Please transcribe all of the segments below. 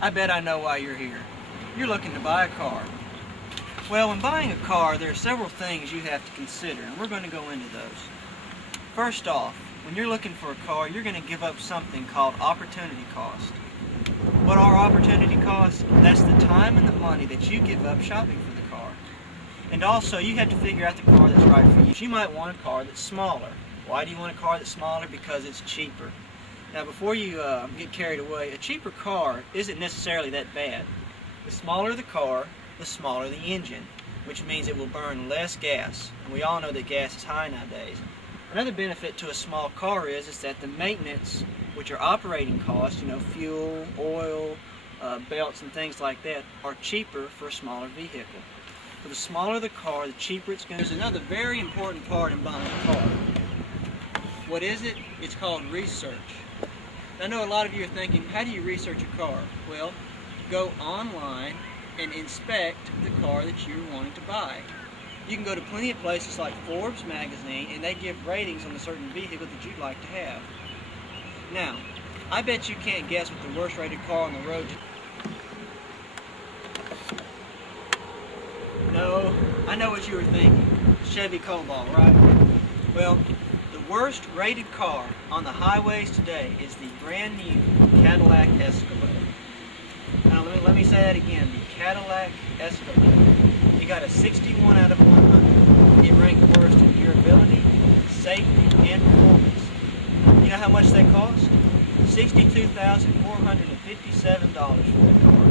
I bet I know why you're here. You're looking to buy a car. Well, when buying a car, there are several things you have to consider, and we're going to go into those. First off, when you're looking for a car, you're going to give up something called opportunity cost. What are opportunity costs? That's the time and the money that you give up shopping for the car. And also, you have to figure out the car that's right for you. You might want a car that's smaller. Why do you want a car that's smaller? Because it's cheaper. Now, before you get carried away, a cheaper car isn't necessarily that bad. The smaller the car, the smaller the engine, which means it will burn less gas. And we all know that gas is high nowadays. Another benefit to a small car is that the maintenance, which are operating costs, fuel, oil, belts and things like that, are cheaper for a smaller vehicle. So the smaller the car, the cheaper it's going to be. There's another very important part in buying a car. What is it? It's called research. I know a lot of you are thinking, how do you research a car? Well, go online and inspect the car that you're wanting to buy. You can go to plenty of places like Forbes magazine, and they give ratings on a certain vehicle that you'd like to have. Now, I bet you can't guess what the worst rated car on the road is. No, I know what you were thinking. Chevy Cobalt, right? Well, the worst rated car on the highways today is the brand new Cadillac Escalade. Now let me say that again, the Cadillac Escalade. It got a 61 out of 100. It ranked worst in durability, safety, and performance. You know how much they cost? $62,457 for the car.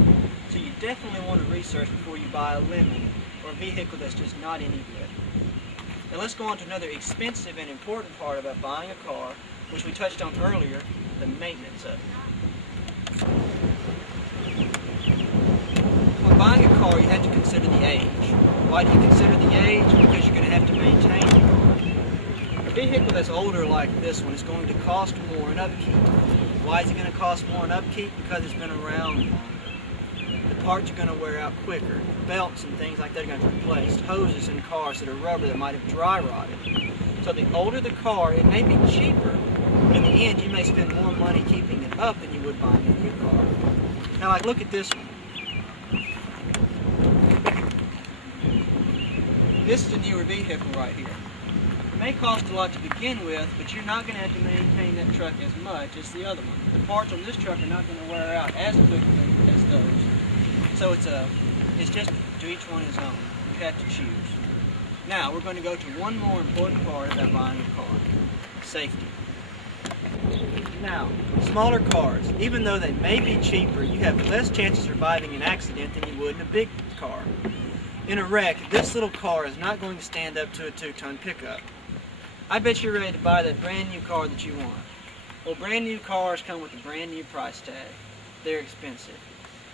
So you definitely want to research before you buy a lemon or a vehicle that's just not any good. Now let's go on to another expensive and important part about buying a car, which we touched on earlier, the maintenance of it. When buying a car, you have to consider the age. Why do you consider the age? Because you're going to have to maintain it. A vehicle that's older like this one is going to cost more in upkeep. Why is it going to cost more in upkeep? Because it's been around longer. The parts are going to wear out quicker. Belts and things like that are going to be replaced. Hoses in cars that are rubber that might have dry rotted. So the older the car, it may be cheaper. But in the end, you may spend more money keeping it up than you would buying a new car. Now, like, look at this one. This is a newer vehicle right here. It may cost a lot to begin with, but you're not going to have to maintain that truck as much as the other one. The parts on this truck are not going to wear out as quickly as those. So it's just to each one his own. You have to choose. Now we're going to go to one more important part about buying a car: safety. Now, smaller cars, even though they may be cheaper, you have less chance of surviving an accident than you would in a big car. In a wreck, this little car is not going to stand up to a 2-ton pickup. I bet you're ready to buy that brand new car that you want. Well, brand new cars come with a brand new price tag. They're expensive.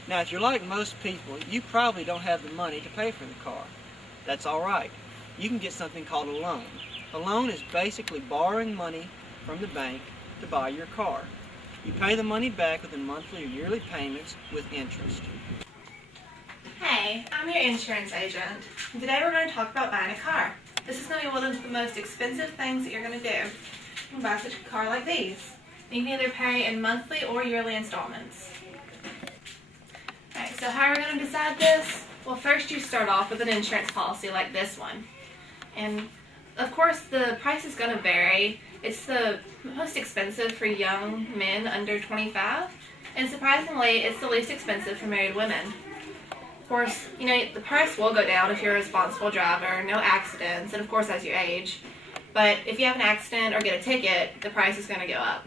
Now, if you're like most people, you probably don't have the money to pay for the car. That's all right. You can get something called a loan. A loan is basically borrowing money from the bank to buy your car. You pay the money back within monthly or yearly payments with interest. Hey, I'm your insurance agent. Today we're going to talk about buying a car. This is going to be one of the most expensive things that you're going to do. You can buy such a car like these. You can either pay in monthly or yearly installments. Alright, so how are we going to decide this? Well, first you start off with an insurance policy like this one. And of course the price is going to vary. It's the most expensive for young men under 25, and surprisingly it's the least expensive for married women. Of course, the price will go down if you're a responsible driver, no accidents, and of course as you age. But if you have an accident or get a ticket, the price is going to go up.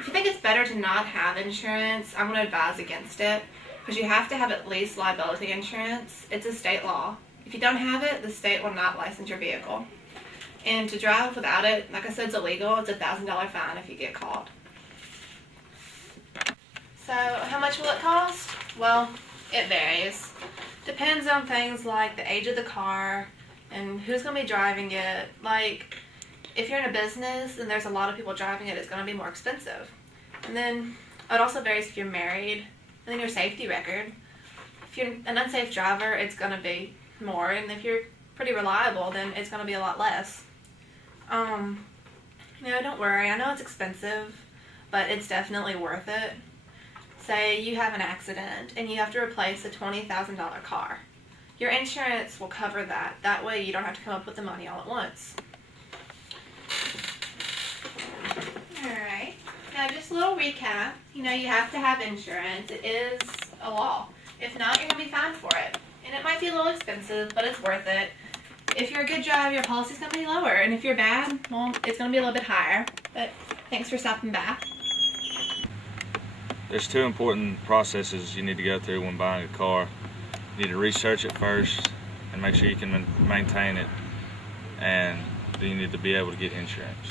If you think it's better to not have insurance, I'm going to advise against it, because you have to have at least liability insurance. It's a state law. If you don't have it, the state will not license your vehicle. And to drive without it, like I said, it's illegal. It's a $1,000 fine if you get caught. So how much will it cost? Well, it varies. Depends on things like the age of the car and who's going to be driving it. Like, if you're in a business and there's a lot of people driving it, it's going to be more expensive. And then it also varies if you're married, and then your safety record. If you're an unsafe driver, it's going to be more, and if you're pretty reliable, then it's going to be a lot less. Don't worry. I know it's expensive, but it's definitely worth it. Say you have an accident and you have to replace a $20,000 car. Your insurance will cover that. That way you don't have to come up with the money all at once. Alright, now just a little recap. You know, you have to have insurance. It is a law. If not, you're going to be fined for it. And it might be a little expensive, but it's worth it. If you're a good driver, your policy's going to be lower. And if you're bad, well, it's going to be a little bit higher. But thanks for stopping by. There's two important processes you need to go through when buying a car. You need to research it first and make sure you can maintain it, and then you need to be able to get insurance.